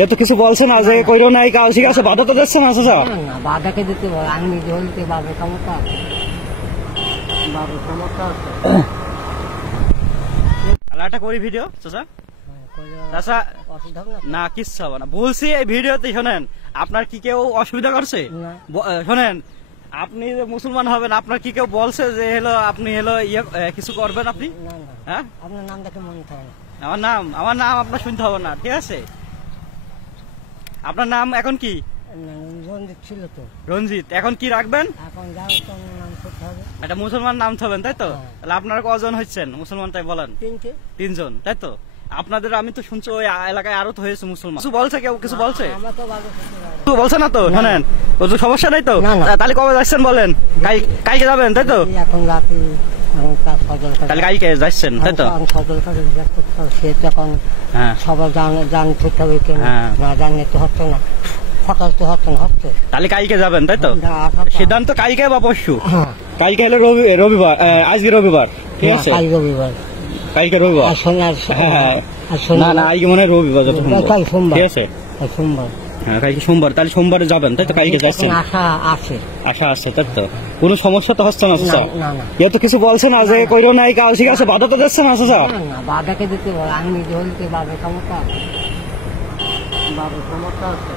এ তো কিছু বলছে না যে কইরো নাই কাজ, ঠিক আছে, বাধা তো দিচ্ছে না চাচা? না, বাধাকে দিতে বলে আমি নিজে হইতে বাবার ক্ষমতা আছে, বাবার ক্ষমতা আছে। একটা করি ভিডিও চাচা, চাচা অসুবিধা হবে না, কিচ্ছু হবে না বলছি। এই ভিডিওতে শোনেন, আপনার কি কেউ অসুবিধা করছে? শোনেন, আপনি যে মুসলমান হবেন, আপনার কি কেউ বলছে যে হলো আপনি হলো কিছু করবেন আপনি? হ্যাঁ, আপনার নাম দেখে মনে থাকে না। আমার নাম আপনার শুনতে হবে না, ঠিক আছে? আপনার নাম এখন কি? রঞ্জিত ছিল তো। রঞ্জিত, এখন কি রাখবেন? এখন যাও তোমার নাম করতে হবে। একটা মুসলমান নাম থবেন, তাই তো? তাহলে আপনারা কজন হচ্ছেন মুসলমান, তাই বলেন? 3জন, তাই তো? আপনাদের আমি তো শুনছি ওই এলাকায় আরো তো হয়েছে মুসলমান। কিছু বলছে কেউ? কিছু বলছে? কিছু বলছে না তো? শোনেন, ও তো সমস্যা নাই তো? তাহলে কবে যাচ্ছেন বলেন? কালকে যাবেন, তাই তো? এখন রাতে তাহলে কালকে যাচ্ছেন, তাই তো? সে যখন সবার জান ঠিক হবে, না জানলে তো হচ্ছে না, হঠাৎ তো হচ্ছে না, হচ্ছে। তাহলে কালকে যাবেন, তাই তো? সিদ্ধান্ত কালকে বা পরশু? কালকে হলো রবিবার, আজকে রবিবার, ঠিক আছে? রবিবার, কালকে রবিবার। না না, আজকে মনে হয় রবিবার, যত সোমবার, ঠিক আছে? সোমবার, হ্যাঁ কালকে সোমবার, তাহলে সোমবারে যাবেন, তাই তো? কালকে যাচ্ছেন, আশা আছে, তাই তো? কোনো সমস্যা তো হচ্ছে না চাচা? এ তো কিছু বলছে না যে কইরো নাই কাজ, ঠিক আছে, বাধা তো দিচ্ছে না চাচা? বাধাকে দিতে বলে আমি নিজে হইতে বাবার ক্ষমতা আছে, বাবার ক্ষমতা আছে।